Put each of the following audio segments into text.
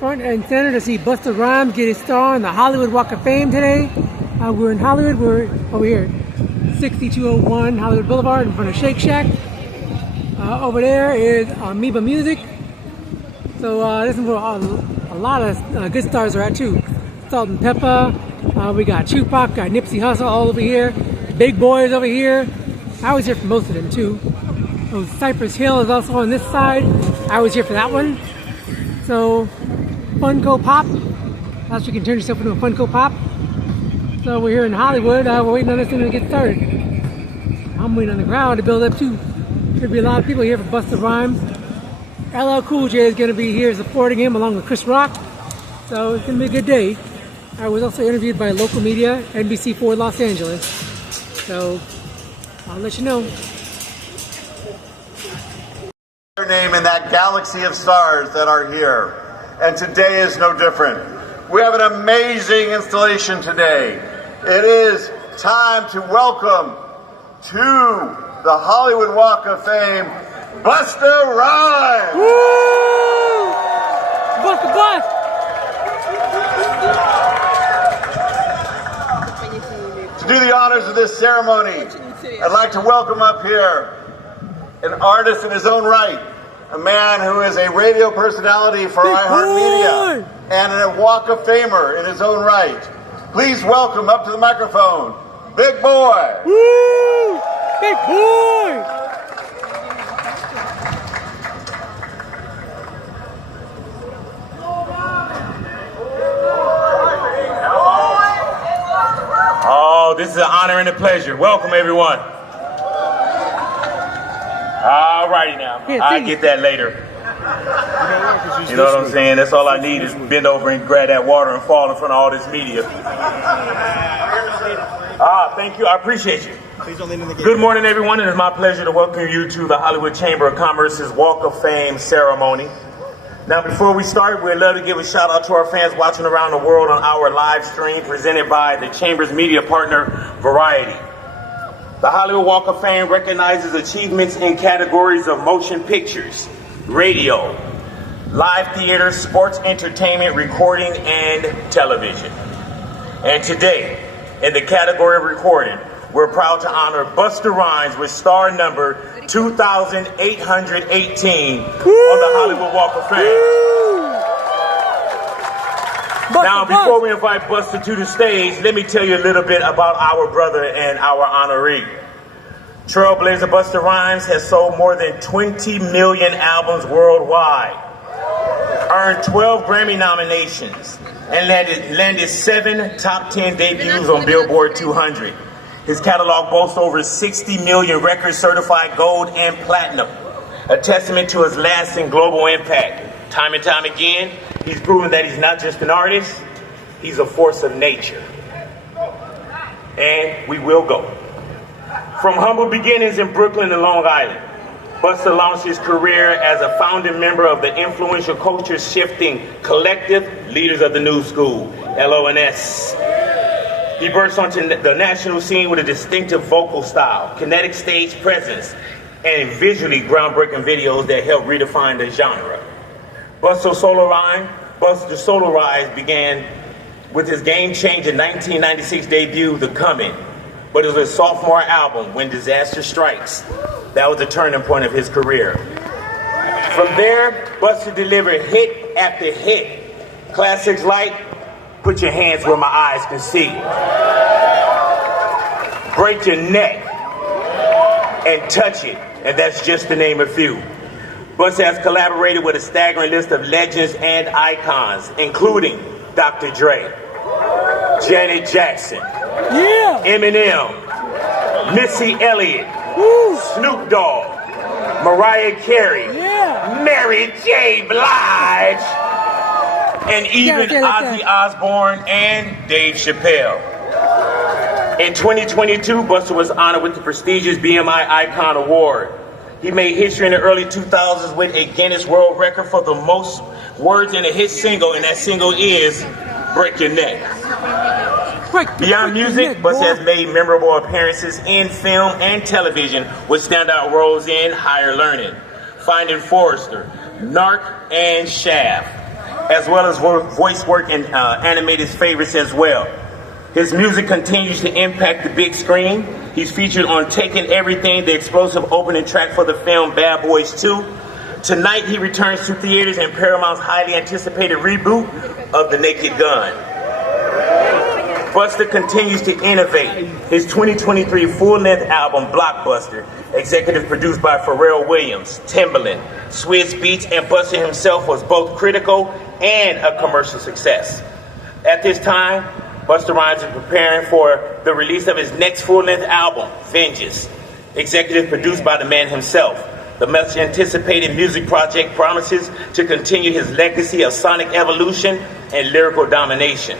front and center to see Busta Rhymes get his star on the Hollywood Walk of Fame today. We're in Hollywood. We're over here, 6201 Hollywood Boulevard in front of Shake Shack. Over there is Amoeba Music. So this is where a lot of good stars are at too. Salt and Pepper. We got Tupac, got Nipsey Hussle all over here. Big Boys over here. I was here for most of them too. So Cypress Hill is also on this side. I was here for that one. So Funko Pop. That's you can turn yourself into a Funko Pop. So we're here in Hollywood. We're waiting on this thing to get started. I'm waiting on the crowd to build up too. There'll be a lot of people here for Busta Rhymes. LL Cool J is going to be here supporting him along with Chris Rock. So it's going to be a good day. I was also interviewed by local media, NBC4 Los Angeles. So I'll let you know. Your name in that galaxy of stars that are here. And today is no different. We have an amazing installation today. It is time to welcome to the Hollywood Walk of Fame, Busta Rhymes! Woo! Busta Bust! To do the honors of this ceremony, I'd like to welcome up here an artist in his own right, a man who is a radio personality for iHeartMedia, and a Walk of Famer in his own right. Please welcome up to the microphone, Big Boy! Woo! Big Boy! Oh, this is an honor and a pleasure. Welcome, everyone. All righty now. I'll get that later. You know what I'm saying? That's all I need is bend over and grab that water and fall in front of all this media. Thank you. I appreciate you. Good morning, everyone. It is my pleasure to welcome you to the Hollywood Chamber of Commerce's Walk of Fame ceremony. Now, before we start, we'd love to give a shout out to our fans watching around the world on our live stream presented by the Chamber's media partner, Variety. The Hollywood Walk of Fame recognizes achievements in categories of motion pictures, radio, live theater, sports entertainment, recording, and television. And today, in the category of recording, we're proud to honor Busta Rhymes with star number 2,818 on the Hollywood Walk of Fame. Now, before we invite Busta to the stage, let me tell you a little bit about our brother and our honoree. Trailblazer Busta Rhymes has sold more than 20 million albums worldwide, earned 12 Grammy nominations, and landed 7 top 10 debuts on Billboard 200. His catalog boasts over 60 million records certified gold and platinum, a testament to his lasting global impact. Time and time again, he's proven that he's not just an artist, he's a force of nature. And we will go. From humble beginnings in Brooklyn and Long Island, Busta launched his career as a founding member of the influential culture-shifting collective Leaders of the New School, LONS. He burst onto the national scene with a distinctive vocal style, kinetic stage presence, and visually groundbreaking videos that helped redefine the genre. Busta's solo rise began with his game-changing 1996 debut, The Coming, but it was his sophomore album, When Disaster Strikes. That was the turning point of his career. From there, Busta delivered hit after hit. Classics like Put Your Hands Where My Eyes Can See, Break Your Neck, and Touch It, and that's just to name a few. Busta has collaborated with a staggering list of legends and icons, including Dr. Dre, Janet Jackson, Eminem, Missy Elliott, Snoop Dogg, Mariah Carey, Mary J. Blige, and even Ozzy Osbourne and Dave Chappelle. In 2022, Busta was honored with the prestigious BMI Icon Award. He made history in the early 2000s with a Guinness World Record for the most words in a hit single, and that single is Break Your Neck. Beyond music, Busta has made memorable appearances in film and television with standout roles in Higher Learning, Finding Forrester, Narc, and Shaft. as well as voice work and animated favorites as well. His music continues to impact the big screen. He's featured on Taking Everything, the explosive opening track for the film Bad Boys 2. Tonight he returns to theaters in Paramount's highly anticipated reboot of The Naked Gun. Busta continues to innovate. His 2023 full-length album, Blockbuster, executive produced by Pharrell Williams, Timbaland, Swizz Beatz, and Busta himself, was both critical and a commercial success. At this time, Busta Rhymes is preparing for the release of his next full-length album, Vengeance, executive produced by the man himself. The much-anticipated music project promises to continue his legacy of sonic evolution and lyrical domination.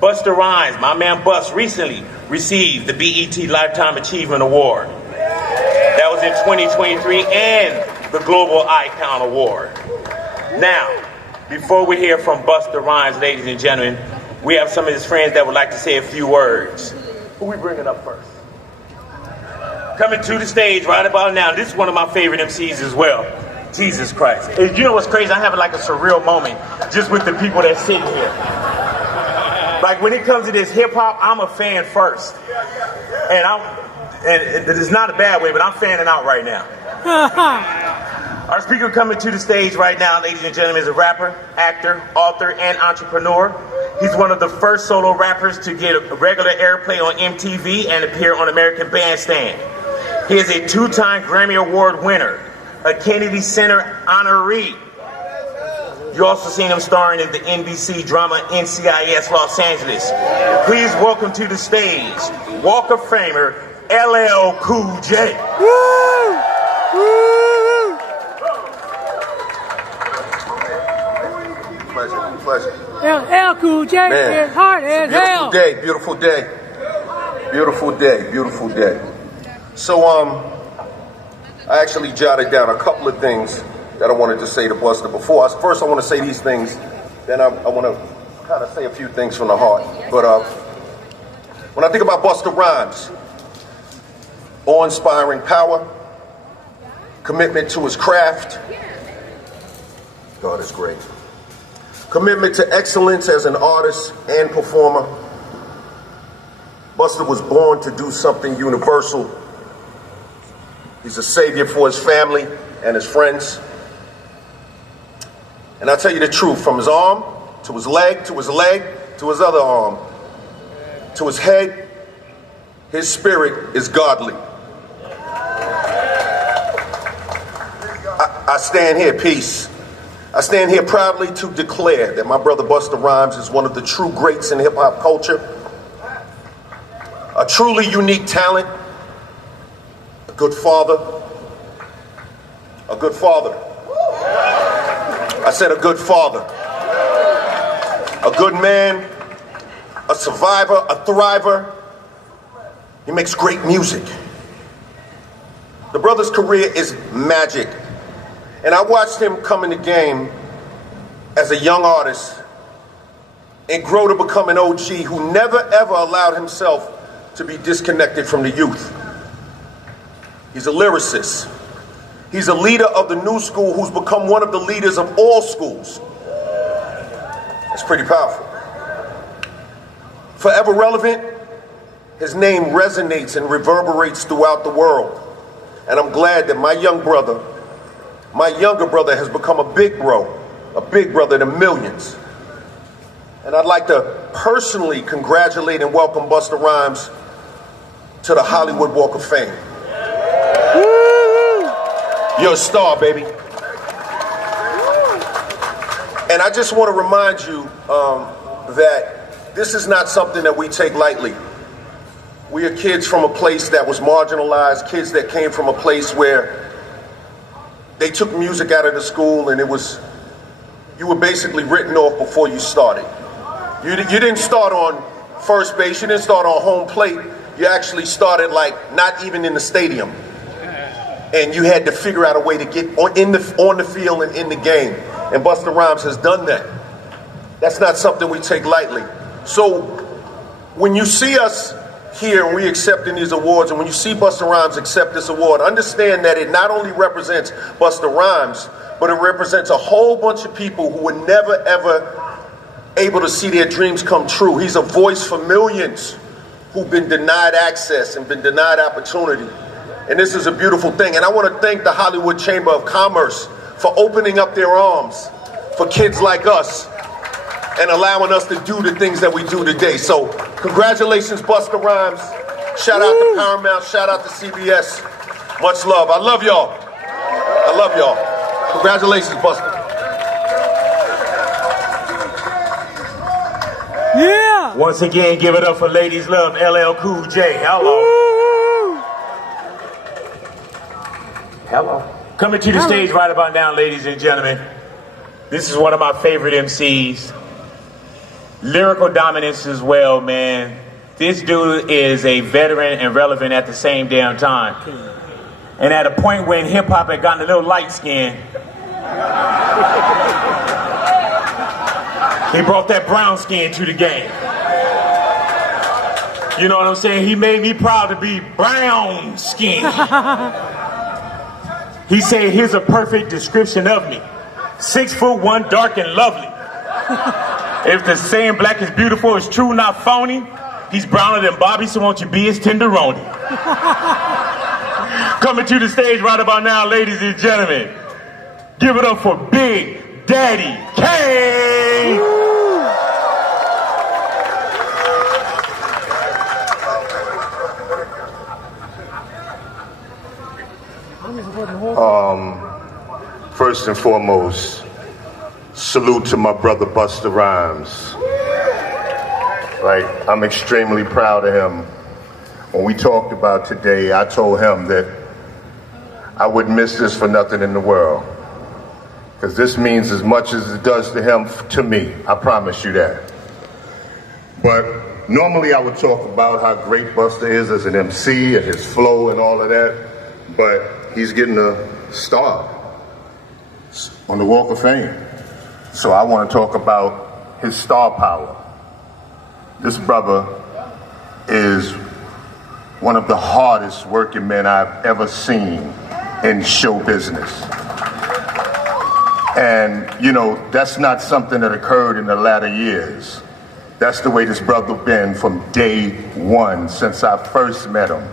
Busta Rhymes, my man Bust, recently received the BET Lifetime Achievement Award. That was in 2023, and the Global Icon Award. Now, before we hear from Busta Rhymes, ladies and gentlemen, we have some of his friends that would like to say a few words. Who we bringing up first? Coming to the stage right about now, this is one of my favorite MCs as well. Jesus Christ. And you know what's crazy? I have like a surreal moment just with the people that's sitting here. Like when it comes to this hip hop, I'm a fan first. And it's not a bad way, but I'm fanning out right now. Our speaker coming to the stage right now, ladies and gentlemen, is a rapper, actor, author, and entrepreneur. He's one of the first solo rappers to get a regular airplay on MTV and appear on American Bandstand. He is a two-time Grammy Award winner, a Kennedy Center honoree. You also seen him starring in the NBC drama NCIS Los Angeles. Please welcome to the stage, Walk of Famer, LL Cool J. Woo! Woo! Pleasure. LL Cool J is hard as hell. Beautiful day. So, I actually jotted down a couple of things that I wanted to say to Busta before. First, I want to say these things, then I want to kind of say a few things from the heart. But when I think about Busta Rhymes, awe-inspiring power, commitment to his craft, God is great. Commitment to excellence as an artist and performer. Busta was born to do something universal. He's a savior for his family and his friends. And I'll tell you the truth, from his arm to his leg, to his leg, to his other arm, to his head, his spirit is godly. I stand here, peace. I stand here proudly to declare that my brother Busta Rhymes is one of the true greats in hip-hop culture, a truly unique talent, a good father. I said a good father, a good man, a survivor, a thriver. He makes great music. The brother's career is magic. And I watched him come in the game as a young artist and grow to become an OG who never ever allowed himself to be disconnected from the youth. He's a lyricist. He's a leader of the new school who's become one of the leaders of all schools. That's pretty powerful. Forever relevant, his name resonates and reverberates throughout the world. And I'm glad that my younger brother has become a big brother to millions. And I'd like to personally congratulate and welcome Busta Rhymes to the Hollywood Walk of Fame. You're a star, baby. And I just want to remind you that this is not something that we take lightly. We are kids from a place that was marginalized, kids that came from a place where they took music out of the school and you were basically written off before you started. You didn't start on first base, you didn't start on home plate, you actually started like not even in the stadium. And you had to figure out a way to get on the field and in the game. And Busta Rhymes has done that. That's not something we take lightly. So when you see us here and we accepting these awards, and when you see Busta Rhymes accept this award, understand that it not only represents Busta Rhymes, but it represents a whole bunch of people who were never, ever able to see their dreams come true. He's a voice for millions who've been denied access and been denied opportunity. And this is a beautiful thing. And I want to thank the Hollywood Chamber of Commerce for opening up their arms for kids like us and allowing us to do the things that we do today. So congratulations, Busta Rhymes. Shout out to Paramount, shout out to CBS. Much love. I love y'all. I love y'all. Congratulations, Busta. Yeah! Once again, give it up for Ladies Love, LL Cool J. Hello. Hello. Coming to the stage right about now, ladies and gentlemen. This is one of my favorite MCs. Lyrical dominance as well, man. This dude is a veteran and relevant at the same damn time. And at a point when hip-hop had gotten a little light-skinned, he brought that brown skin to the game. You know what I'm saying? He made me proud to be brown skin. He said, here's a perfect description of me. 6'1", dark and lovely. If the saying black is beautiful is true, not phony, he's browner than Bobby, so won't you be his tenderoni? Coming to the stage right about now, ladies and gentlemen, give it up for Big Daddy Kane! First and foremost, salute to my brother Busta Rhymes. Like, I'm extremely proud of him. When we talked about today, I told him that I wouldn't miss this for nothing in the world. Because this means as much as it does to him, to me. I promise you that. But normally I would talk about how great Busta is as an MC and his flow and all of that. But he's getting a star on the Walk of Fame. So I want to talk about his star power. This brother is one of the hardest working men I've ever seen in show business. And, you know, that's not something that occurred in the latter years. That's the way this brother been from day one, since I first met him.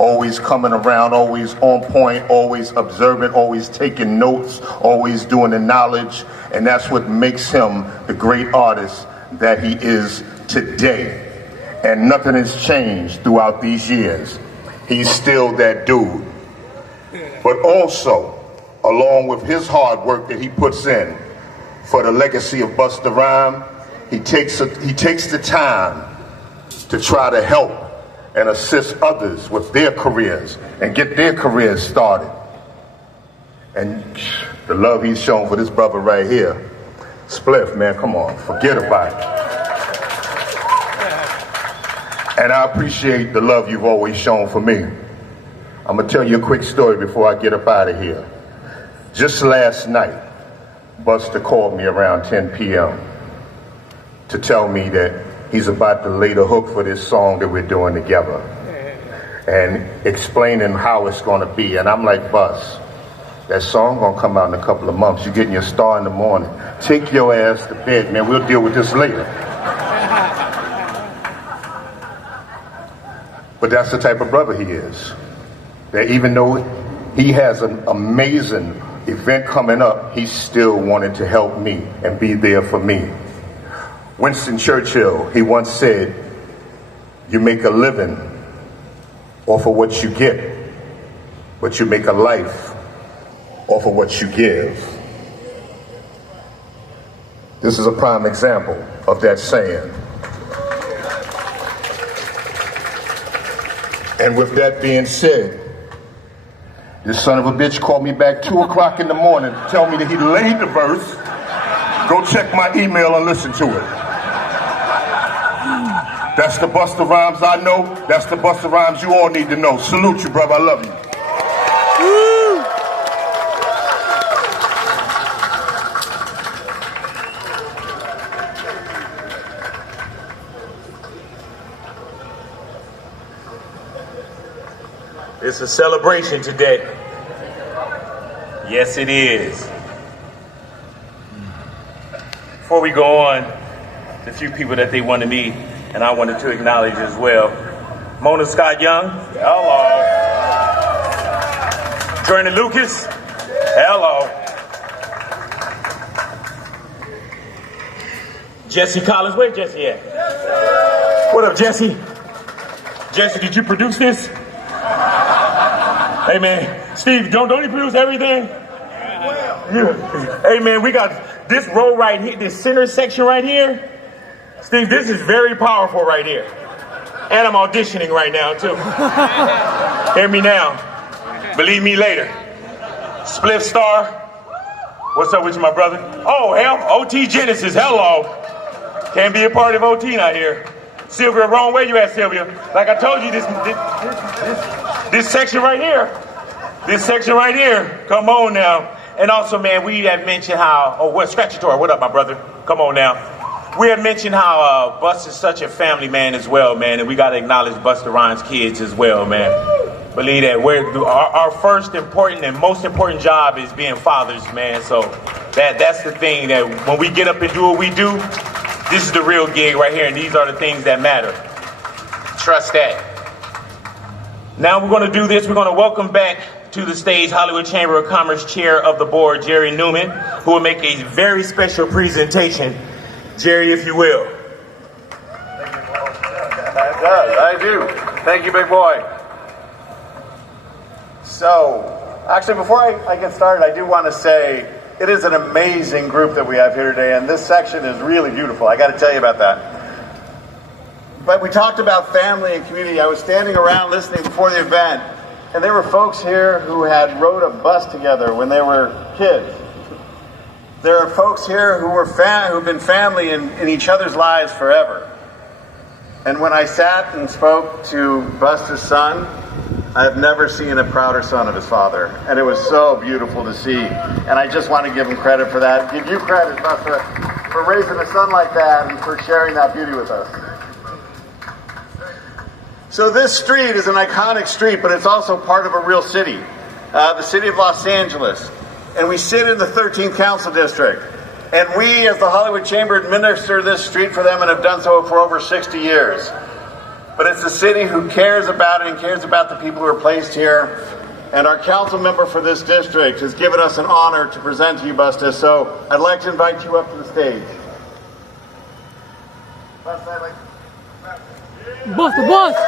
Always coming around, always on point, always observant, always taking notes, always doing the knowledge. And that's what makes him the great artist that he is today. And nothing has changed throughout these years. He's still that dude. But also, along with his hard work that he puts in for the legacy of Busta Rhymes, he takes the time to try to help and assist others with their careers and get their careers started. And the love he's shown for this brother right here, Spliff, man, come on, forget about it. And I appreciate the love you've always shown for me. I'm gonna tell you a quick story before I get up out of here. Just last night, Busta called me around 10 p.m. to tell me that he's about to lay the hook for this song that we're doing together and explaining how it's gonna be. And I'm like, Bus, that song gonna come out in a couple of months. You're getting your star in the morning. Take your ass to bed, man. We'll deal with this later. But that's the type of brother he is. That even though he has an amazing event coming up, he still wanted to help me and be there for me. Winston Churchill, he once said, you make a living off of what you get, but you make a life off of what you give. This is a prime example of that saying. And with that being said, this son of a bitch called me back 2 o'clock in the morning to tell me that he laid the verse. Go check my email and listen to it. That's the Busta Rhymes I know. That's the Busta Rhymes you all need to know. Salute you, brother. I love you. It's a celebration today. Yes, it is. before we go on, a few people that they want to meet, and I wanted to acknowledge as well. Mona Scott Young, hello. Jordan Lucas, hello. Jesse Collins, where's Jesse at? What up, Jesse? Jesse, did you produce this? Hey man, Steve, don't you produce everything? Yeah. Hey man, we got this row right here, this center section right here. Steve, this is very powerful right here. And I'm auditioning right now too. Hear me now. Believe me later. Spliff Star. What's up with you, my brother? Oh, hell, OT Genesis, hello. Can't be a part of OT not here. Sylvia, wrong way you at, Sylvia. Like I told you, this section right here. This section right here. Come on now. And also, man, we had mentioned how, Scratchatory, what up, my brother? Come on now. We had mentioned how Bust is such a family man as well, man, and we got to acknowledge Busta Rhymes' kids as well, man. Believe that our first important and most important job is being fathers, man. So that's the thing, that when we get up and do what we do, this is the real gig right here, and these are the things that matter. Trust that. Now we're going to do this. We're going to welcome back to the stage Hollywood Chamber of Commerce Chair of the Board, Jerry Newman, who will make a very special presentation. Jerry, if you will. I do. Thank you, big boy. So, actually, before I get started, I do want to say it is an amazing group that we have here today, and this section is really beautiful. I got to tell you about that. But we talked about family and community. I was standing around listening before the event, and there were folks here who had rode a bus together when they were kids. There are folks here who've been family in each other's lives forever. And when I sat and spoke to Busta's son, I have never seen a prouder son of his father. And it was so beautiful to see. And I just want to give him credit for that. Give you credit, Busta, for raising a son like that and for sharing that beauty with us. So this street is an iconic street, but it's also part of a real city, the city of Los Angeles. And we sit in the 13th Council District. And we, as the Hollywood Chamber, administer this street for them and have done so for over 60 years. But it's a city who cares about it and cares about the people who are placed here. And our council member for this district has given us an honor to present to you, Busta. So I'd like to invite you up to the stage. Busta Bust!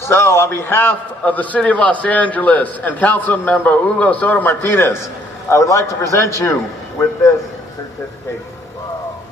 So, on behalf of the City of Los Angeles and Council Member Hugo Soto Martinez, I would like to present you with this certification. Wow.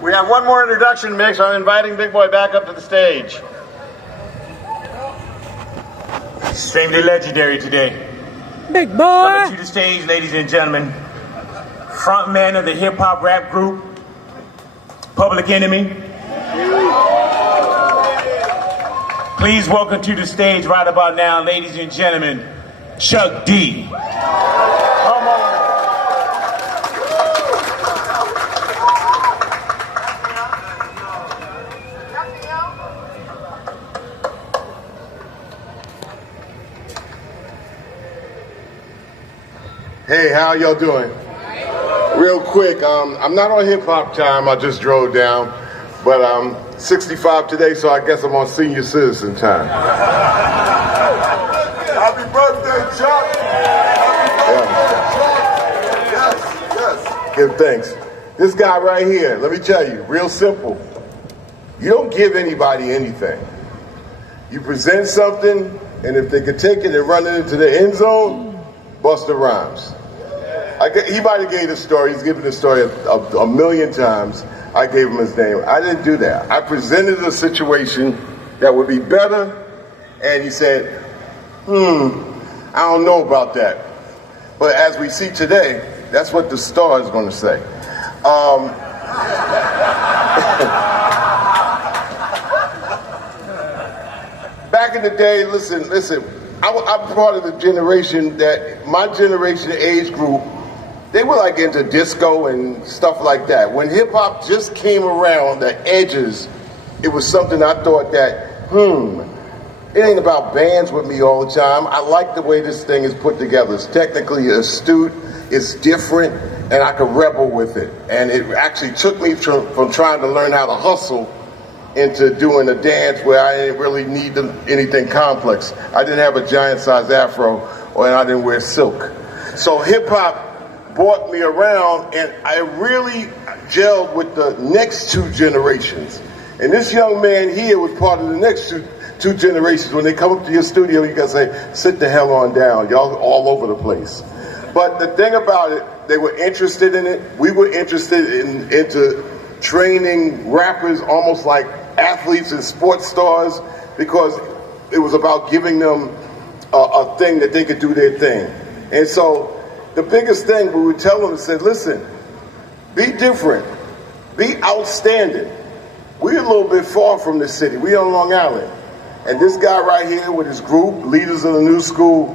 We have one more introduction mix. I'm inviting Big Boy back up to the stage. Extremely legendary today. Big boy! Coming to the stage, ladies and gentlemen, frontman of the hip-hop rap group, Public Enemy. Please welcome to the stage right about now, ladies and gentlemen, Chuck D. Come on. Hey, how y'all doing? Real quick, I'm not on hip hop time, I just drove down, but I'm 65 today, so I guess I'm on senior citizen time. Happy birthday, Chuck! Yes. Give thanks. This guy right here, let me tell you, real simple. You don't give anybody anything. You present something, and if they could take it and run it into the end zone, Busta Rhymes. He might have gave the story. He's given the story a million times. I gave him his name. I didn't do that. I presented a situation that would be better, and he said, I don't know about that. But as we see today, That's what the star is going to say. Back in the day, listen, I'm part of the generation that my generation age group, they were like into disco and stuff like that. When hip hop just came around the edges, it was something I thought that, it ain't about bands with me all the time. I like the way this thing is put together. It's technically astute, it's different, and I could rebel with it. And it actually took me from trying to learn how to hustle into doing a dance where I didn't really need anything complex. I didn't have a giant-sized afro, and I didn't wear silk. So hip-hop brought me around, and I really gelled with the next two generations. And this young man here was part of the next two generations. When they come up to your studio, you gotta say, sit the hell on down. Y'all all over the place. But the thing about it, they were interested in it. We were interested into training rappers almost like athletes and sports stars, because it was about giving them a thing that they could do their thing. And so the biggest thing we would tell them is, said, listen, be different, be outstanding. We're a little bit far from the city. We're on Long Island. And this guy right here with his group, Leaders of the New School,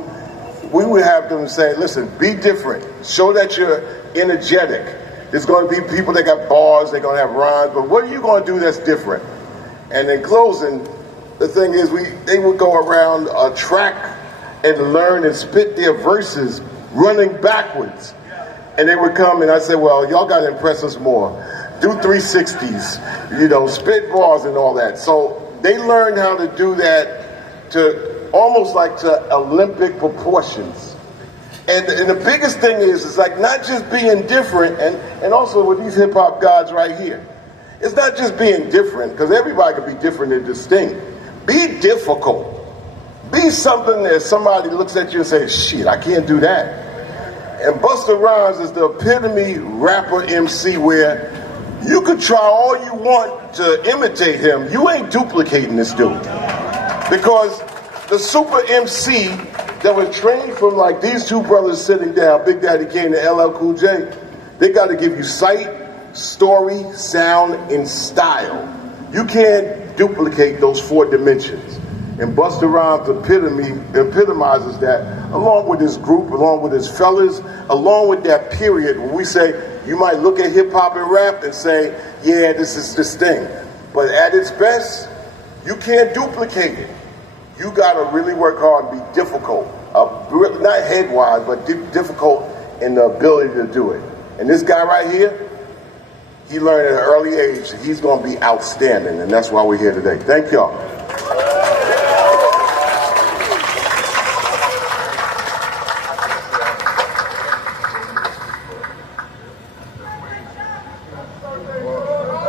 we would have them say, listen, be different. Show that you're energetic. There's going to be people that got bars, they're going to have rhymes, but what are you going to do that's different? And in closing, the thing is, they would go around a track and learn and spit their verses running backwards. And they would come and I said, well, y'all got to impress us more. Do 360s, spit bars and all that. So they learned how to do that to almost like to Olympic proportions. And the biggest thing is, it's like not just being different, and also with these hip hop gods right here. It's not just being different, because everybody can be different and distinct. Be difficult. Be something that somebody looks at you and says, shit, I can't do that. And Busta Rhymes is the epitome rapper MC where you could try all you want to imitate him. You ain't duplicating this dude. Because the super MC that was trained from like these two brothers sitting down, Big Daddy Kane and LL Cool J, they got to give you sight, story, sound, and style. You can't duplicate those four dimensions. And Busta Rhymes epitomizes that, along with his group, along with his fellas, along with that period when we say, you might look at hip hop and rap and say, yeah, this is this thing. But at its best, you can't duplicate it. You got to really work hard and be difficult. Not head-wise, but difficult in the ability to do it. And this guy right here, he learned at an early age that he's going to be outstanding, and that's why we're here today. Thank y'all.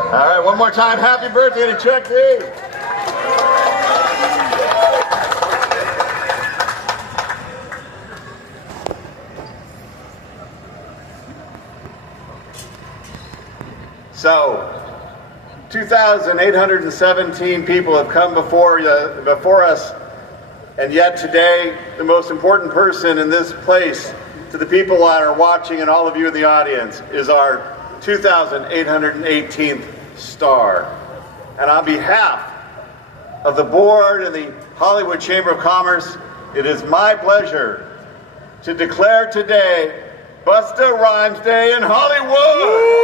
All right, one more time, happy birthday to Chuck D. So, 2,817 people have come before us, and yet today, the most important person in this place, to the people that are watching and all of you in the audience, is our 2,818th star. And on behalf of the board and the Hollywood Chamber of Commerce, it is my pleasure to declare today Busta Rhymes Day in Hollywood!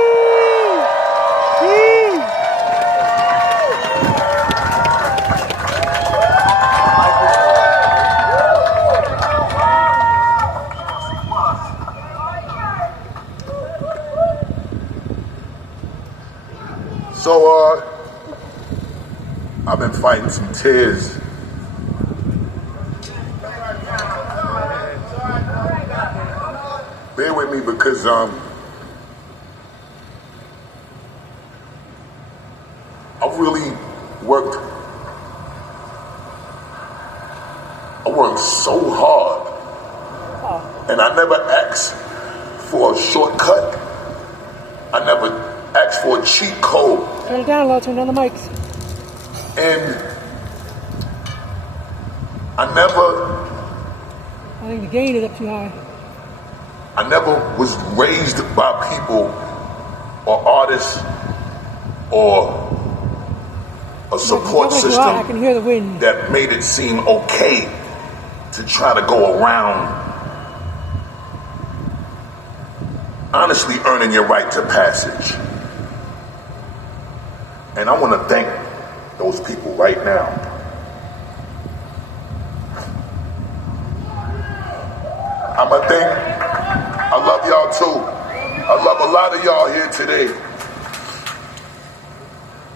So, I've been fighting some tears. Bear with me because, I've really worked so hard, and I never asked for a shortcut. I never asked for a cheat code. Turn it down, low. Turn down the mics. And I think the gain is up too high. I never was raised by people or artists or a support I system can hear the wind. that made it seem okay to try to go around honestly earning your right to passage. And I want to thank those people right now. I love y'all too. I love a lot of y'all here today.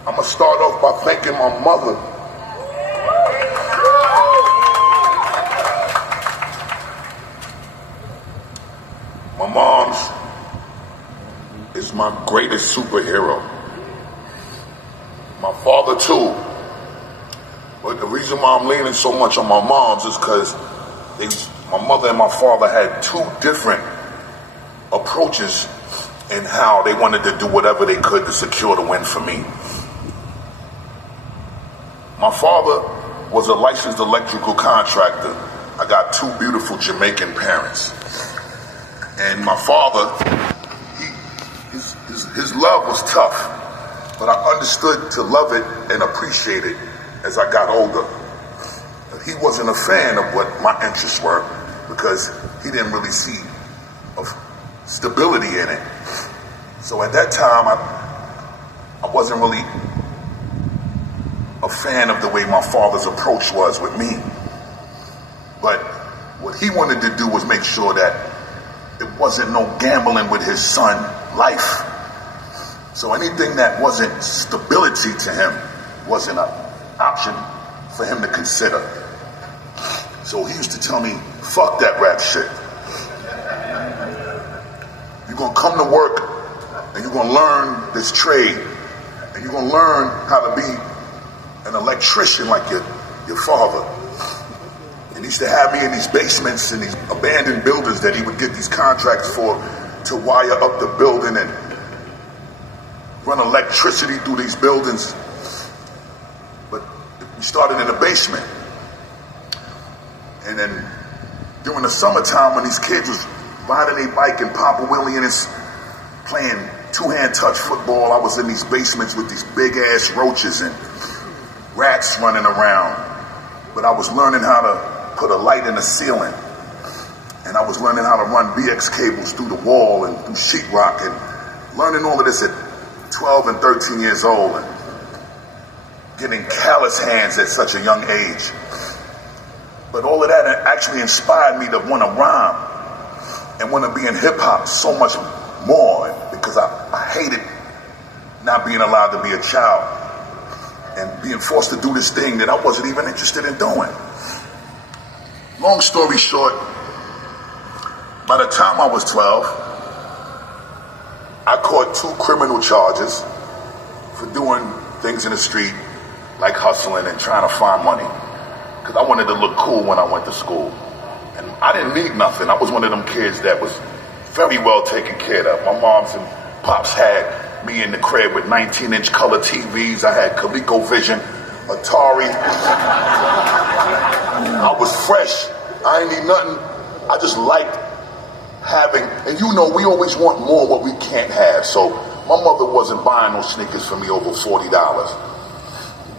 I'm gonna start off by thanking my mother. My mom's is my greatest superhero. My father too. But the reason why I'm leaning so much on my mom's is because my mother and my father had two different approaches in how they wanted to do whatever they could to secure the win for me. My father was a licensed electrical contractor. I got two beautiful Jamaican parents. And my father, his love was tough, but I understood to love it and appreciate it as I got older. He wasn't a fan of what my interests were because he didn't really see of stability in it. So at that time, I wasn't really a fan of the way my father's approach was with me. But what he wanted to do was make sure that it wasn't no gambling with his son life. So anything that wasn't stability to him wasn't an option for him to consider. So he used to tell me, fuck that rap shit. You're gonna come to work and you're gonna learn this trade and you're gonna learn how to be an electrician like your father. And he used to have me in these basements and these abandoned buildings that he would get these contracts for to wire up the building and run electricity through these buildings. But we started in the basement. And then during the summertime when these kids was riding their bike and Papa Willie and us playing two-hand touch football, I was in these basements with these big ass roaches and rats running around. But I was learning how to put a light in the ceiling. And I was learning how to run BX cables through the wall and through sheetrock and learning all of this at 12 and 13 years old and getting callous hands at such a young age. But all of that actually inspired me to want to rhyme and want to be in hip hop so much more because I hated not being allowed to be a child and being forced to do this thing that I wasn't even interested in doing. Long story short, by the time I was 12, I caught 2 criminal charges for doing things in the street like hustling and trying to find money. Because I wanted to look cool when I went to school. And I didn't need nothing. I was one of them kids that was very well taken care of. My moms and pops had me in the crib with 19-inch color TVs. I had ColecoVision, Atari. I was fresh. I ain't need nothing. I just liked having, and you know, we always want more what we can't have. So my mother wasn't buying no sneakers for me over $40.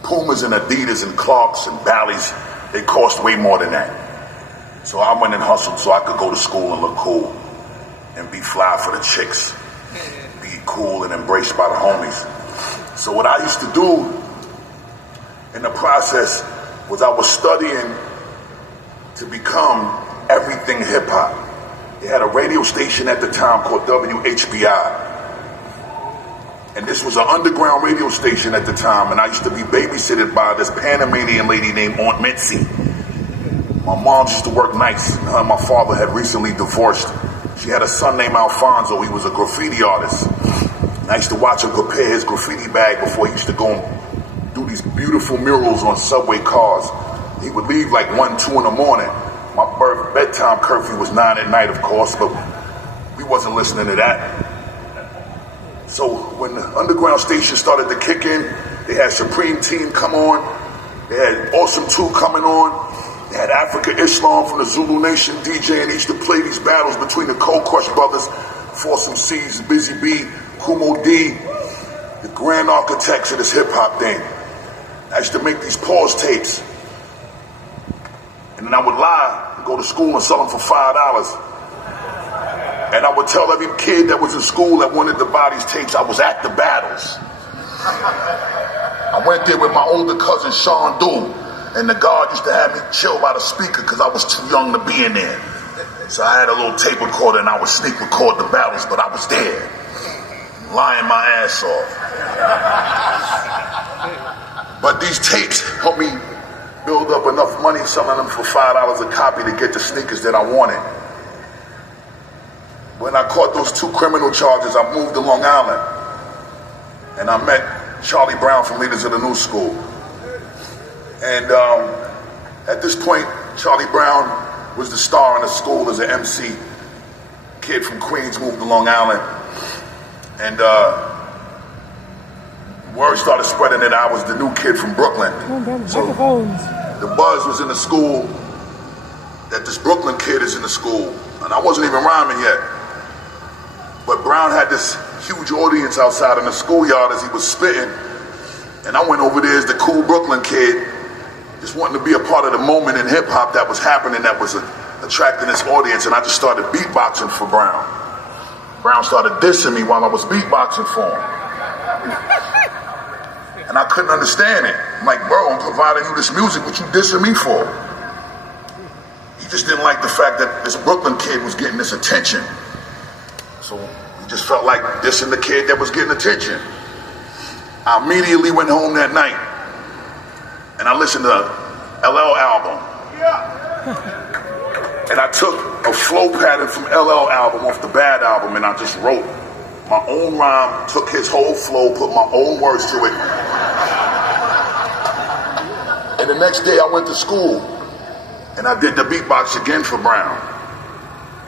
Pumas and Adidas and Clarks and Bally's, they cost way more than that. So I went and hustled so I could go to school and look cool and be fly for the chicks, be cool and embraced by the homies. So what I used to do in the process was I was studying to become everything hip hop. They had a radio station at the time called WHBI. And this was an underground radio station at the time, and I used to be babysitted by this Panamanian lady named Aunt Mitzi. My mom used to work nights. Her and my father had recently divorced. She had a son named Alfonso. He was a graffiti artist. And I used to watch him prepare his graffiti bag before he used to go and do these beautiful murals on subway cars. He would leave like 1, 2 in the morning. My bedtime curfew was 9 at night, of course, but we wasn't listening to that. So when the underground station started to kick in, they had Supreme Team come on, they had Awesome 2 coming on, They had Africa Islam from the Zulu Nation DJing each to play these battles between the Cold Crush brothers, Force MCs, Busy B, Kumo D, the grand architects of this hip hop thing. I used to make these pause tapes. And then I would lie and go to school and sell them for $5. And I would tell every kid that was in school that wanted to buy these tapes I was at the battles. I went there with my older cousin Sean Dool, and the guard used to have me chill by the speaker because I was too young to be in there. So I had a little tape recorder and I would sneak record the battles, but I was there, lying my ass off. But these tapes helped me build up enough money selling them for $5 a copy to get the sneakers that I wanted. When I caught those 2 criminal charges, I moved to Long Island and I met Charlie Brown from Leaders of the New School. And at this point, Charlie Brown was the star in the school as an MC. Kid from Queens moved to Long Island. And word started spreading that I was the new kid from Brooklyn. So the buzz was in the school that this Brooklyn kid is in the school. And I wasn't even rhyming yet. But Brown had this huge audience outside in the schoolyard as he was spitting. And I went over there as the cool Brooklyn kid, just wanting to be a part of the moment in hip hop that was happening, that was attracting this audience. And I just started beatboxing for Brown. Brown started dissing me while I was beatboxing for him. And I couldn't understand it. I'm like, bro, I'm providing you this music, what you dissing me for? He just didn't like the fact that this Brooklyn kid was getting this attention. So he just felt like dissing the kid that was getting attention. I immediately went home that night and I listened to LL album. And I took a flow pattern from LL album off the Bad album and I just wrote my own rhyme, took his whole flow, put my own words to it. And the next day I went to school and I did the beatbox again for Brown.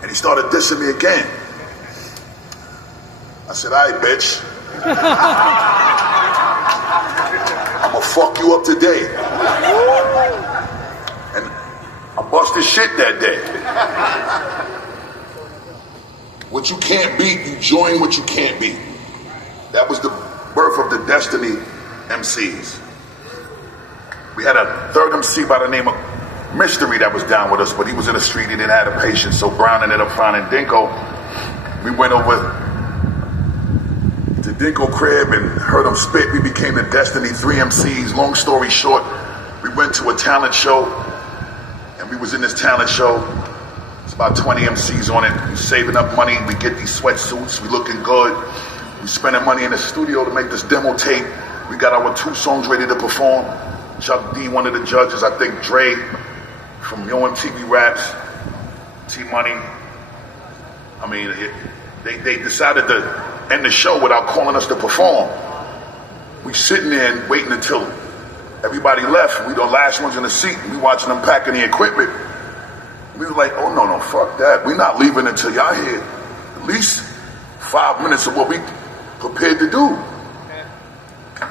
And he started dissing me again. I said, all right, bitch. I'ma fuck you up today. And I busted shit that day. What you can't beat, you join what you can't beat. That was the birth of the Destiny MCs. We had a third MC by the name of Mystery that was down with us, but he was in the street, he didn't have the patience, so Brown ended up finding Dinko. We went over to Dinko crib and heard him spit. We became the Destiny 3 MCs. Long story short, we went to a talent show, and we was in this talent show. It's about 20 MCs on it. We saving up money. We get these sweatsuits. We looking good. We spending money in the studio to make this demo tape. We got our 2 songs ready to perform. Chuck D, one of the judges, I think Dre from Yo MTV Raps, T-Money. I mean, they decided to end the show without calling us to perform. We sitting there and waiting until everybody left. We the last ones in the seat. We watching them packing the equipment. We was like, oh no, fuck that. We're not leaving until y'all hear at least 5 minutes of what we prepared to do.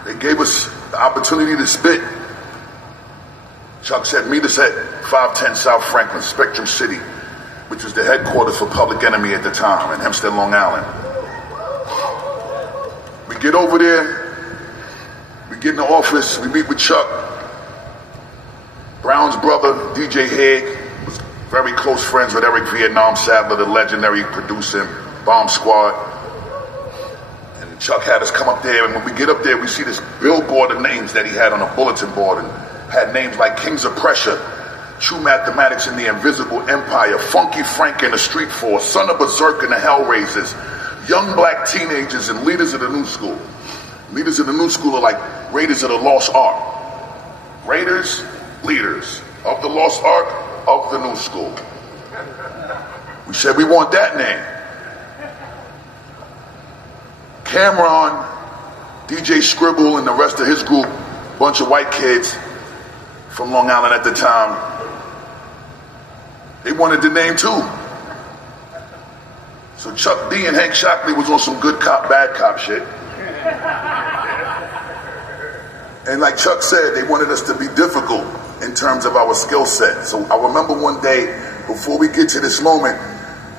They gave us the opportunity to spit. Chuck said, meet us at 510 South Franklin, Spectrum City, which was the headquarters for Public Enemy at the time in Hempstead, Long Island. We get over there, we get in the office, we meet with Chuck. Brown's brother, DJ Haig, was very close friends with Eric Vietnam Sadler, the legendary producer, Bomb Squad. And Chuck had us come up there, and when we get up there, we see this billboard of names that he had on a bulletin board, and had names like Kings of Pressure, True Mathematics and the Invisible Empire, Funky Frank and the Street Force, Son of Berserk and the Hellraisers, Young Black Teenagers, and Leaders of the New School. Leaders of the New School are like Raiders of the Lost Ark. Raiders, leaders of the Lost Ark of the New School. We said we want that name. Cameron, DJ Scribble, and the rest of his group, bunch of white kids from Long Island at the time, they wanted the name too. So Chuck D and Hank Shockley was on some good cop, bad cop shit. And like Chuck said, they wanted us to be difficult. in terms of our skill set. So I remember one day, before we get to this moment,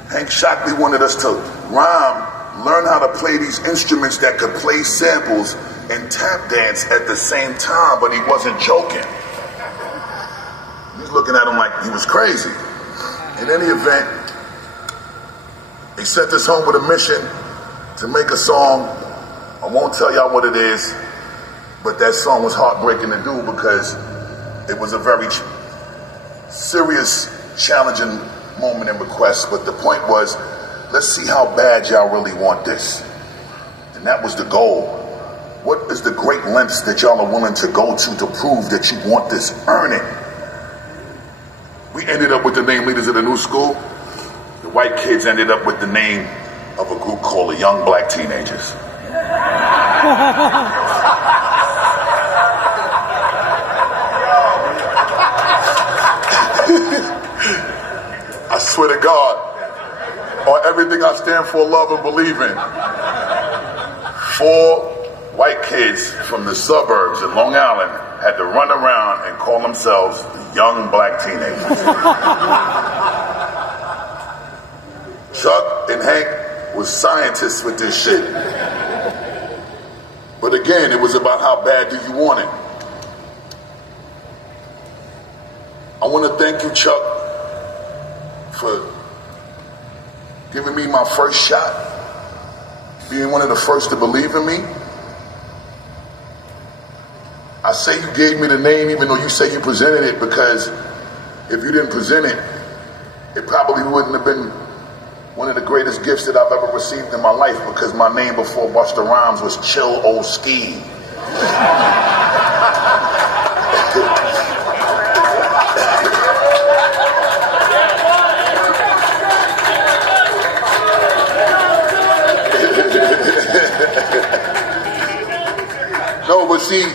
Hank Shockley wanted us to learn how to play these instruments that could play samples and tap dance at the same time, but he wasn't joking. He was looking at him like he was crazy. In any event, he sent us home with a mission to make a song. I won't tell y'all what it is, but that song was heartbreaking to do because it was a very serious, challenging moment and request. But the point was, let's see how bad y'all really want this. And that was the goal. What is the great lengths that y'all are willing to go to prove that you want this? Earn it. We ended up with the name Leaders of the New School. The white kids ended up with the name of a group called the Young Black Teenagers. I swear to God, on everything I stand for, love, and believe in, 4 white kids from the suburbs in Long Island had to run around and call themselves the Young Black Teenagers. Chuck and Hank was scientists with this shit. But again, it was about how bad do you want it. I want to thank you, Chuck, for giving me my first shot, being one of the first to believe in me. I say you gave me the name even though you say you presented it, because if you didn't present it, it probably wouldn't have been one of the greatest gifts that I've ever received in my life, because my name before Busta Rhymes was Chill Old Ski. No, but see,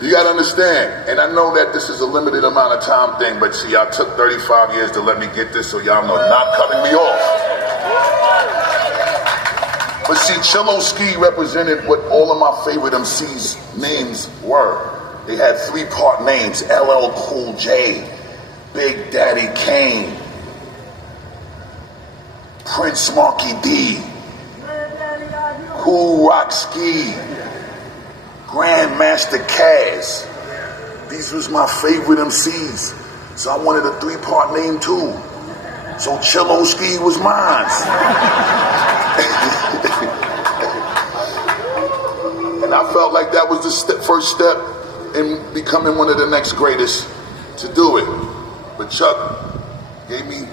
you gotta understand, and I know that this is a limited amount of time thing, but see, y'all took 35 years to let me get this, so y'all know not cutting me off. But see, Chillo Ski represented what all of my favorite MCs' names were. They had 3-part names: LL Cool J, Big Daddy Kane, Prince Marky D, Cool Rock Ski, Grandmaster Caz. These was my favorite MCs. So I wanted a 3-part name too. So Chillo Ski was mine. And I felt like that was the first step in becoming one of the next greatest to do it. But Chuck gave me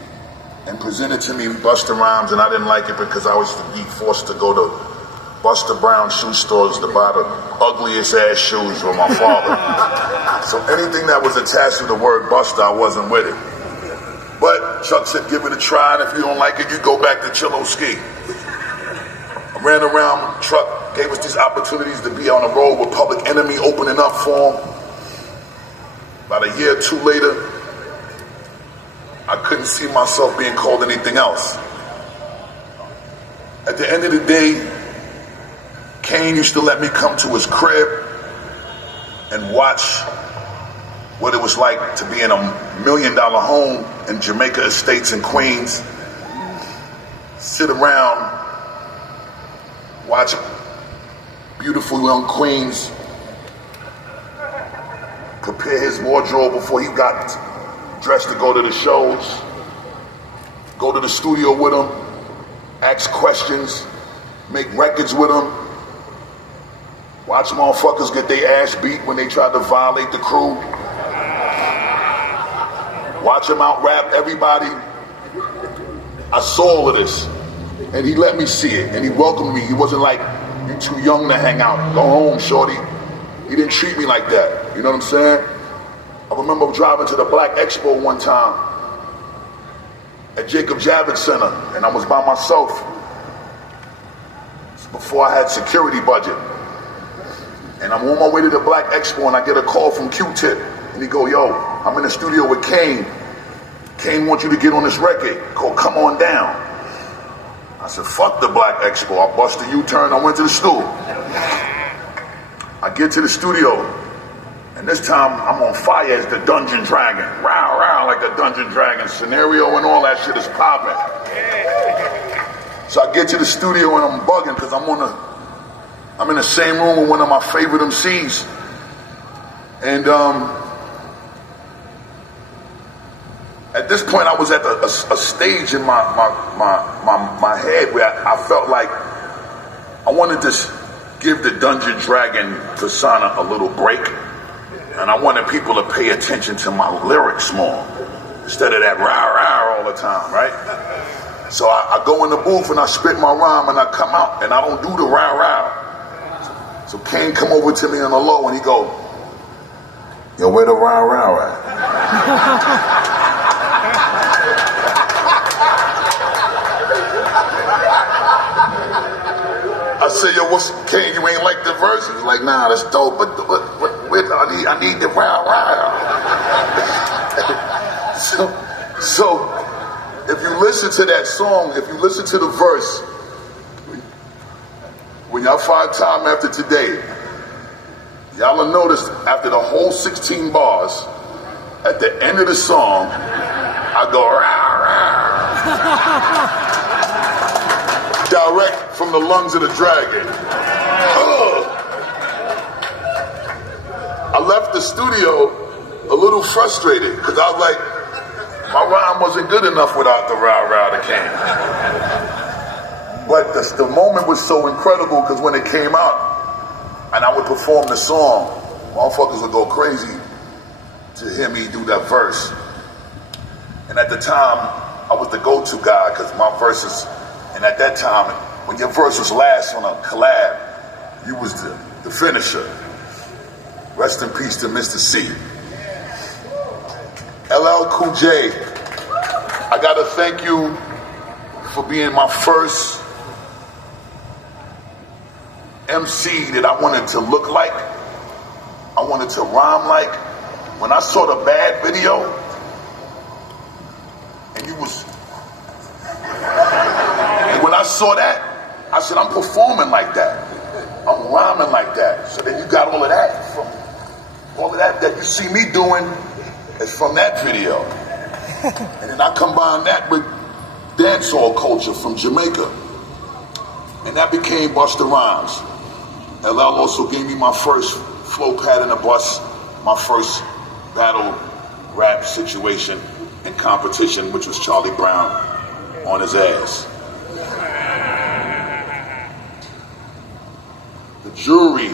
and presented to me Busta Rhymes, and I didn't like it because I was to be forced to go to Busta Brown shoe stores to buy the ugliest ass shoes with my father. So anything that was attached to the word Busta, I wasn't with it. But Chuck said, give it a try, and if you don't like it, you go back to Chillo Ski. I ran around, Chuck gave us these opportunities to be on the road with Public Enemy opening up for him. About a year or two later, I couldn't see myself being called anything else. At the end of the day, Kane used to let me come to his crib and watch what it was like to be in a $1 million home in Jamaica Estates in Queens, sit around, watch beautiful young queens prepare his wardrobe before he got dressed to go to the shows, go to the studio with him, ask questions, make records with him, watch motherfuckers get their ass beat when they tried to violate the crew, watch him out rap everybody. I saw all of this, and he let me see it, and he welcomed me. He wasn't like, you too young to hang out, go home, shorty. He didn't treat me like that, you know what I'm saying? I remember driving to the Black Expo one time at Jacob Javits Center, and I was by myself. Before I had security budget. And I'm on my way to the Black Expo, and I get a call from Q-Tip, and he go, yo, I'm in the studio with Kane. Kane wants you to get on this record called Come On Down. I said, fuck the Black Expo. I bust a U-turn, I went to the stool. I get to the studio, And this time I'm on fire as the Dungeon Dragon. Row, row, like the Dungeon Dragon scenario and all that shit is popping. So I get to the studio and I'm bugging because I'm in the same room with one of my favorite MCs. And at this point I was at a stage in my head where I felt like I wanted to give the Dungeon Dragon persona a little break. And I wanted people to pay attention to my lyrics more instead of that rah-rah all the time, right? So I go in the booth and I spit my rhyme and I come out and I don't do the rah-rah. So Kane come over to me on the low and he go, yo, where the rah-rah at? I said, yo, what's Kane? You ain't like the verse? He's like, nah, that's dope, but I need the rah-rah. So if you listen to that song, if you listen to the verse, when y'all find time after today, y'all will notice after the whole 16 bars, at the end of the song, I go rah-rah. Direct from the lungs of the dragon. I left the studio a little frustrated because I was like, my rhyme wasn't good enough without the rah-rah that came. But the moment was so incredible because when it came out and I would perform the song, motherfuckers would go crazy to hear me do that verse. And at the time, I was the go-to guy because my verses, and at that time, when your verse was last on a collab, you was the finisher. Rest in peace to Mr. C. LL Cool J, I gotta thank you for being my first MC that I wanted to look like, I wanted to rhyme like. When I saw the Bad video, and when I saw that, I said, I'm performing like that. I'm rhyming like that. So then you got all of that from that you see me doing is from that video. And then I combine that with dancehall culture from Jamaica. And that became Busta Rhymes. LL also gave me my first flow pad in a bus, my first battle rap situation and competition, which was Charlie Brown on his ass. The jewelry,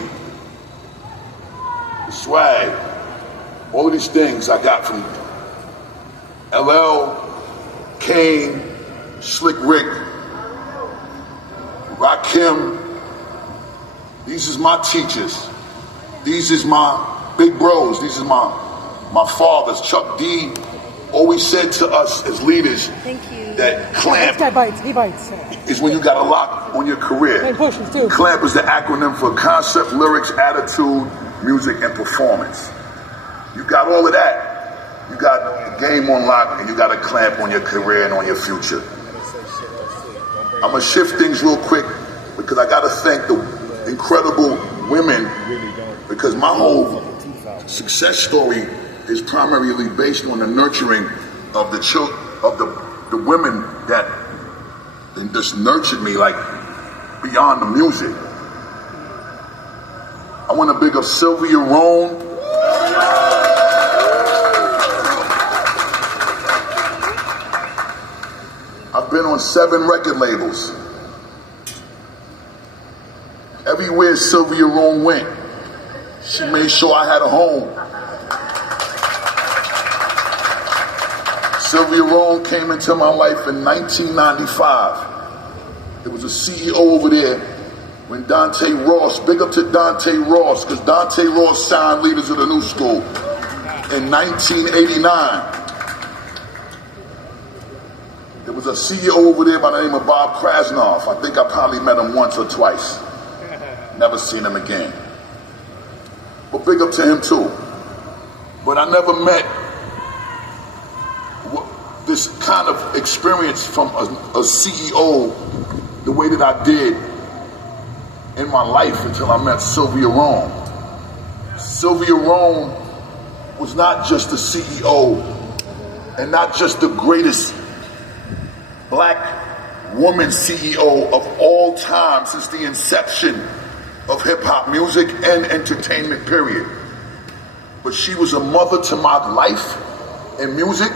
the swag, all of these things I got from LL, Kane, Slick Rick, Rakim. These is my teachers. These is my big bros. These is my fathers. Chuck D always said to us as leaders that clamp he bites. is when you got a lock on your career. And pushes too. Clamp is the acronym for concept, lyrics, attitude, music, and performance. You got all of that. You got the game on lock, and you got a clamp on your career and on your future. I'm gonna shift things real quick because I gotta thank the incredible women, because my whole success story is primarily based on the nurturing of the women that just nurtured me like beyond the music. I want to big up Sylvia Rhone. I've been on 7 record labels. Everywhere Sylvia Rhone went, she made sure I had a home. Sylvia Rhone came into my life in 1995. There was a CEO over there when Dante Ross, big up to Dante Ross, because Dante Ross signed Leaders of the New School in 1989. There was a CEO over there by the name of Bob Krasnoff. I think I probably met him once or twice. Never seen him again. But big up to him too. But I never met this kind of experience from a CEO the way that I did in my life until I met Sylvia Rhone. Sylvia Rhone was not just the CEO and not just the greatest black woman CEO of all time since the inception of hip-hop music and entertainment, period. But she was a mother to my life in music.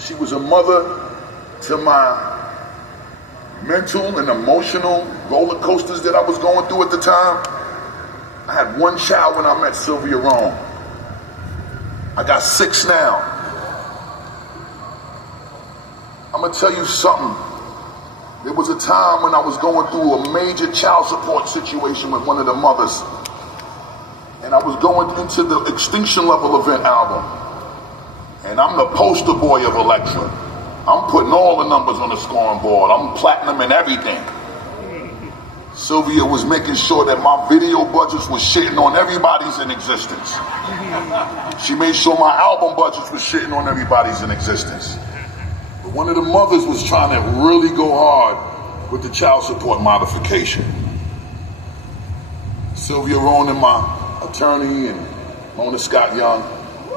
She was a mother to my mental and emotional roller coasters that I was going through at the time. I had one child when I met Sylvia Rhone. I got 6 now. I'm gonna tell you something. There was a time when I was going through a major child support situation with one of the mothers. And I was going into the Extinction Level Event album. And I'm the poster boy of Elektra. I'm putting all the numbers on the scoring board. I'm platinum and everything. Sylvia was making sure that my video budgets was shitting on everybody's in existence. She made sure my album budgets was shitting on everybody's in existence. But one of the mothers was trying to really go hard with the child support modification. Sylvia Rhone and my attorney and Mona Scott Young,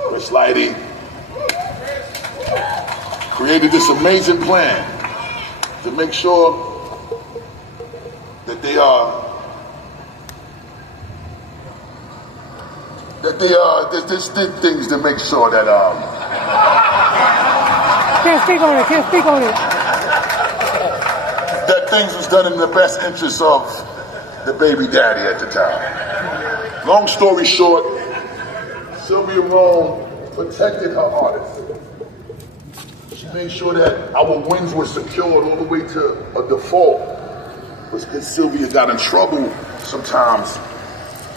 Chris Lighty, created this amazing plan to make sure that they did things to make sure that Can't speak on it. that things was done in the best interest of the baby daddy at the time. Long story short, Sylvia Rhone protected her artists. She made sure that our wins were secured all the way to a default. Because Sylvia got in trouble sometimes,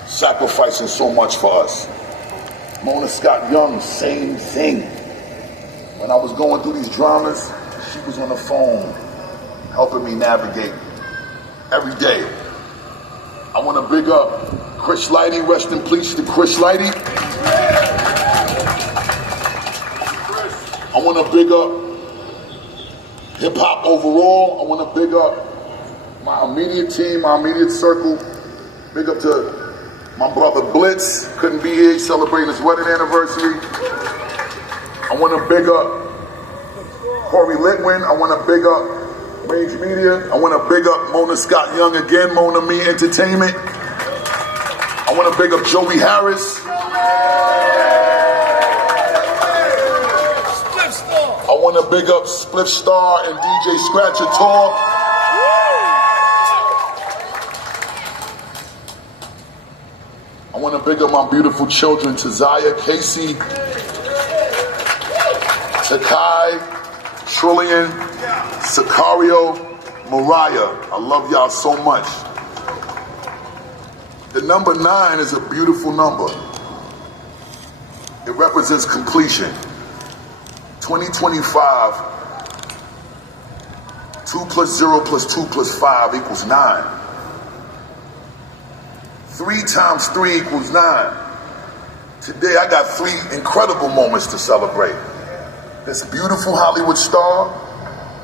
sacrificing so much for us. Mona Scott Young, same thing. When I was going through these dramas, she was on the phone, helping me navigate every day. I want to big up Chris Lighty, rest in peace to Chris Lighty. I want to big up hip hop overall. I want to big up my immediate team, my immediate circle. Big up to my brother Blitz, couldn't be here, he's celebrating his wedding anniversary. I want to big up Corey Litwin. I want to big up Rage Media. I want to big up Mona Scott Young again, Mona Me Entertainment. I want to big up Joey Harris. I want to big up Spliff Star and DJ Scratcher Talk. I want to big up my beautiful children, Taziah, Casey, Takai, Trillian, Sicario, Mariah. I love y'all so much. The number 9 is a beautiful number. It represents completion. 2025, 2 plus 0 plus 2 plus 5 equals 9. 3 times 3 equals 9. Today I got 3 incredible moments to celebrate. This beautiful Hollywood star,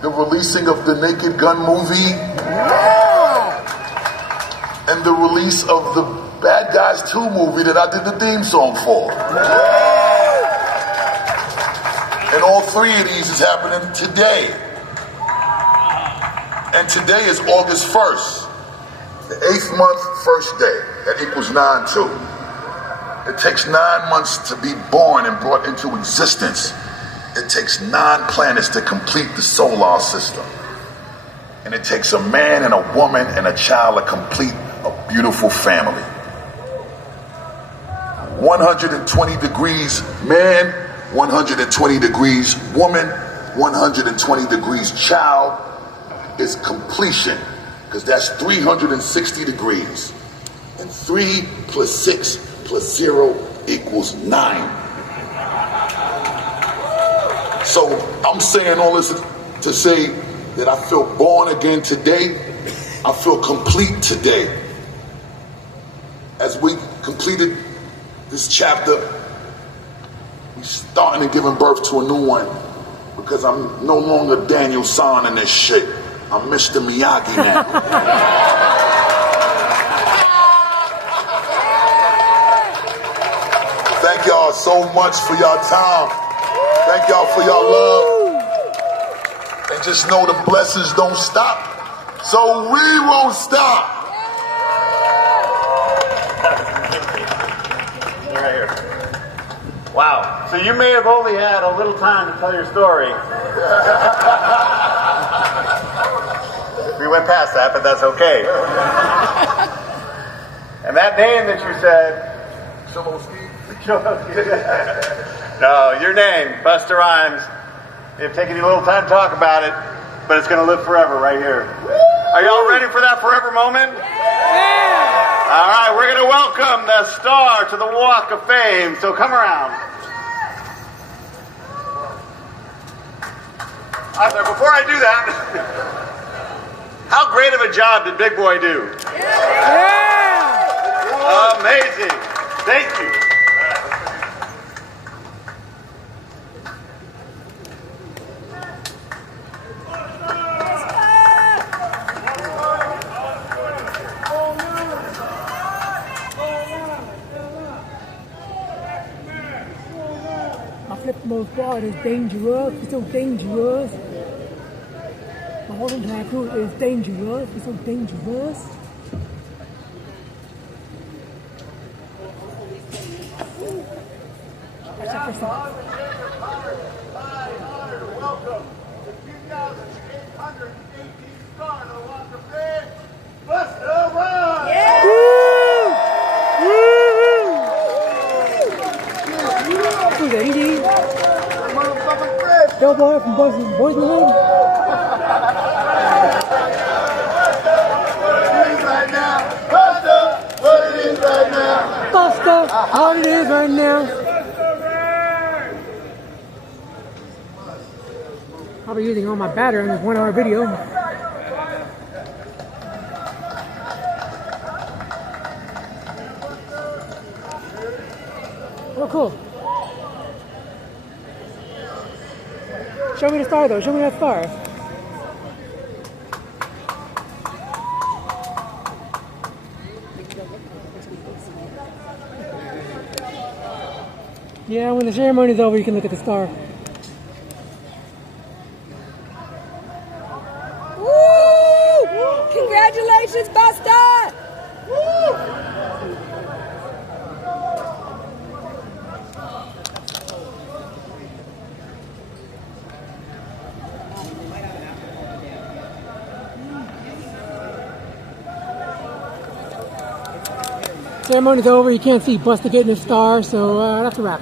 the releasing of the Naked Gun movie, and the release of the Bad Guys 2 movie that I did the theme song for. And all 3 of these is happening today. And today is August 1st, the 8th month, first day. That equals 9 too. It takes 9 months to be born and brought into existence. It takes 9 planets to complete the solar system. And it takes a man and a woman and a child to complete a beautiful family. 120 degrees man, 120 degrees woman, 120 degrees child is completion. Because that's 360 degrees. And 3 plus 6 plus 0 equals 9. So I'm saying all this to say that I feel born again today. I feel complete today. As we completed this chapter, we're starting and giving birth to a new one. Because I'm no longer Daniel San in this shit. I'm Mr. Miyagi now. so much for y'all time. Thank y'all for y'all love. And just know the blessings don't stop. So we won't stop. Right here. Wow. So you may have only had a little time to tell your story. We went past that, but that's okay. And that name that you said... No, your name, Busta Rhymes. It's taken you a little time to talk about it, but it's going to live forever right here. Are y'all ready for that forever moment? Yeah! All right, we're going to welcome the star to the Walk of Fame, so come around. Before I do that, how great of a job did Big Boy do? Yeah! Amazing. Thank you. My flip mode squad is dangerous. It's so dangerous. My holding tag crew is dangerous. It's so dangerous. Welcome to 2,818 star to the Walk of Fame, Busta Bust! Yeah! Who's that, ED? Del Boy from Boys in the Hood? Busta, how it is right now. I'll be using all my battery in this 1 hour video. Oh, cool. Show me the star, though. Show me that star. Yeah, when the ceremony's over, you can look at the star. Woo! Congratulations, Busta! Woo! Ceremony's over. You can't see Busta getting his star, so that's a wrap.